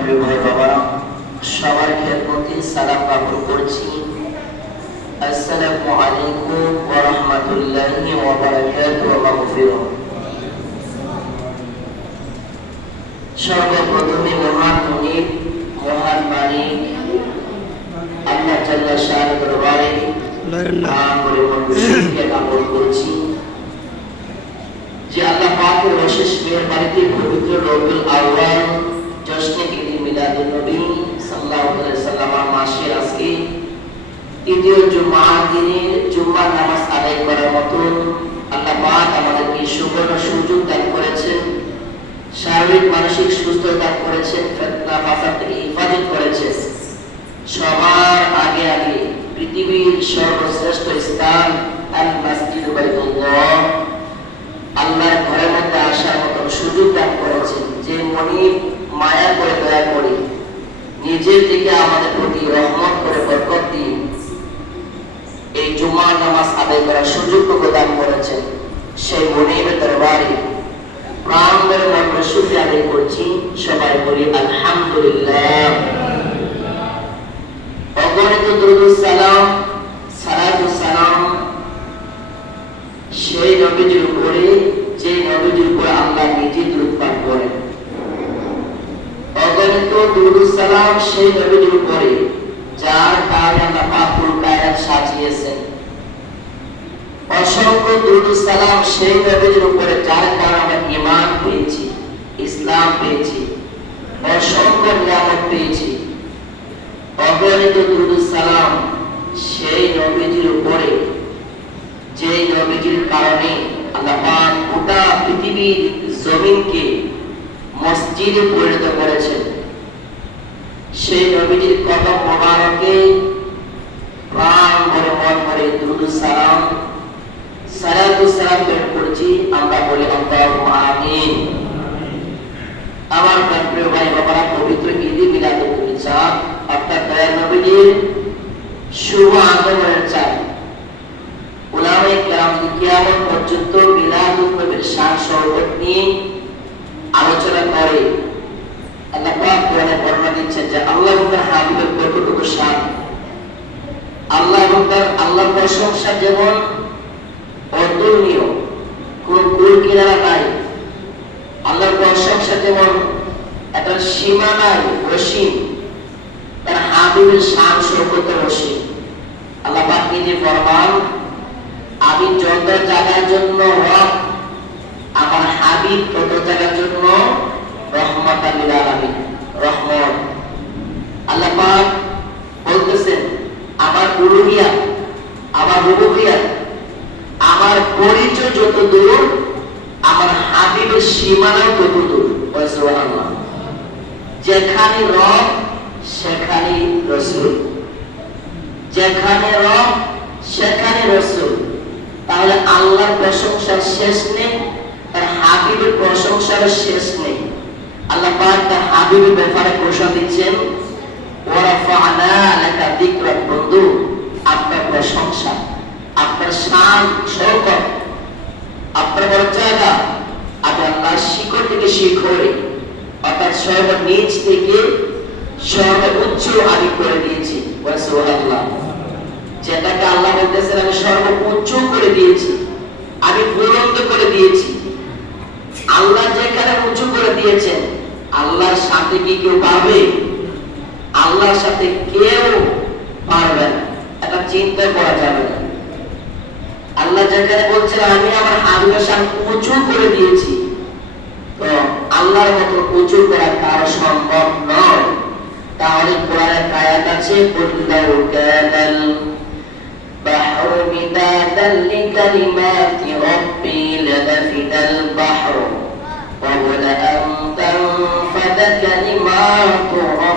প্রিয় ভাই বাবারা, সবার খেদমতে সালাম জ্ঞাপন করছি। আসসালামু আলাইকুম ওয়া রাহমাতুল্লাহি ওয়া বারাকাতুহু ওয়া মাগফিরাহ। সর্বপ্রথমে মহান মুনিব, মহান মালিক আল্লাহ জাল্লা শাআনুর দরবারে আমরে মনকে জ্ঞাপন করছি যে আল্লাহ পাকের অশেষ মেহেরবানিতে পবিত্র রবিউল আউয়াল জশ্নে ঈদ মিলাদুন নবী সাল্লাল্লাহু আলাইহি ওয়াসাল্লাম মাসের আজকে তৃতীয় জুমার দিনে জুমা নামাজ আদায় করার মতো আল্লাহ পাক আমাদেরকে সুবর্ণ সুযোগ দান করেছেন, শারীরিক মানসিক সুস্থতা দান করেছেন, ফিতনা ফাসাদ থেকে হেফাজত করেছেন। সবার আগে আগে পৃথিবীর সর্বশ্রেষ্ঠ স্থান আল মসজিদুল বাইতুল্লাহ, আল্লাহর ঘরের মধ্যে আসার মতো সুযোগ দান করেছেন। যে মনিব মায়া করে দয়া করে নিজের থেকে আমাদের প্রতি রহমত করে বরকত দিয়ে এই জুমার নামাজ আদায় করার সুযোগ প্রদান করেছেন, সেই মনিবের দরবারে প্রাণ ভরে মনে শুকরিয়া আদায় করছি। সবাই বলি আলহামদুলিল্লাহ। অগণিত দুরূদ সালাম সালাতু সালাম সেই নবীজির উপরে যে নবীজির উপর আল্লাহ নিজে দুরূদ পাঠ করেন। অগণিত দুরূদ সালাম সেই নবীজির উপরে যার কারণে আল্লাহ পাকুল কায়নাত সাজিয়েছেন। অসংখ্য দুরূদ সালাম সেই নবীজির উপরে যার কারণে আমরা ঈমান পেয়েছি, ইসলাম পেয়েছি, অসংখ্য নিয়ামত পেয়েছি। অগণিত দুরূদ সালাম সেই নবীজির উপরে যে নবীজির কারণে আল্লাহ পাক গোটা পৃথিবীর জমিনকে মসজিদে পরিণত করেছেন। সেই নবীজির কদম মোবারকে প্রাণ ভরে মন ভরে দুরূদ সালাম সালাতু সালাম পেশ করছি। আমরা বলি আল্লাহুম্মা আমিন। আমার প্রিয় ভাই বাবারা, পবিত্র ঈদ মিলাদুন নবী চাঁদ অর্থাৎ দয়ার নবীজির শুভ আগমনের চাঁদ। উলামায়ে কেরাম কিয়ামত পর্যন্ত মিলাদুন নবীর শান শরবত নিয়ে আলোচনা করে। আল্লাহ পাক কোরআনে বর্ণনা দিচ্ছেন যে আল্লাহ এবং তার হাবিবের কতটুকু শান, আল্লাহ এবং তার আল্লাহর প্রশংসা যেমন অতুলনীয়, কোন কুল কিনারা নাই। আল্লাহর প্রশংসা যেমন একটা সীমা নাই, অসীম, তার হাবিবের শান শরবত অসীম। আল্লাহ পাক নিজে ফরমান, আমি যত জায়গার জন্য রব, আমার হাবিব তত জায়গার জন্য রহমাতাল লিল আলামিন, রহমত। আল্লাহ পাক বলতেছেন আমার উলুহিয়াত, আমার রুবুবিয়াত, আমার পরিচয় যত দূর, আমার হাবিবের সীমানাও তত দূর। সুবহানাল্লাহ। যেখানে রব সেখানে রাসূল, যেখানে রব সেখানে রাসূল। তাহলে আল্লাহর প্রশংসার শেষ নেই, তার হাবিবের প্রশংসার শেষ নেই। আল্লাহ পাক তার হাবিবের ব্যাপারে ঘোষণা দিচ্ছেন, ওয়া রাফা'না লাকা যিকরাক। বন্ধু, আপনার প্রশংসা, আপনার শান শওকত, আপনার মর্যাদা আমি আল্লাহর শিখর থেকে শিখরে, অর্থাৎ সর্বনিচ থেকে সর্বোচ্চ আমি করে দিয়েছি। সুবহানাল্লাহ। যেটাকে আল্লাহ বলতেছেন আমি সর্বোচ্চ করে দিয়েছি, আমি বুলন্দ করে দিয়েছি। আল্লাহ যেখানে উঁচু করে দিয়েছেন, আল্লাহর সাথে কি কেউ পারবে? আল্লাহর সাথে কেউ পারবে না, এটা চিন্তা করা যাবে না। আল্লাহ যেখানে বলছেন আমি আমার হাবিবের সাথে উঁচু করে দিয়েছি, তো আল্লাহর মতো উঁচু করা কারো সম্ভব নয়। তাহলে কোরআনের আয়াত আছে, কুল্লাউ কানাল বাহরু মিদাদান লিকালিমাতি রাব্বি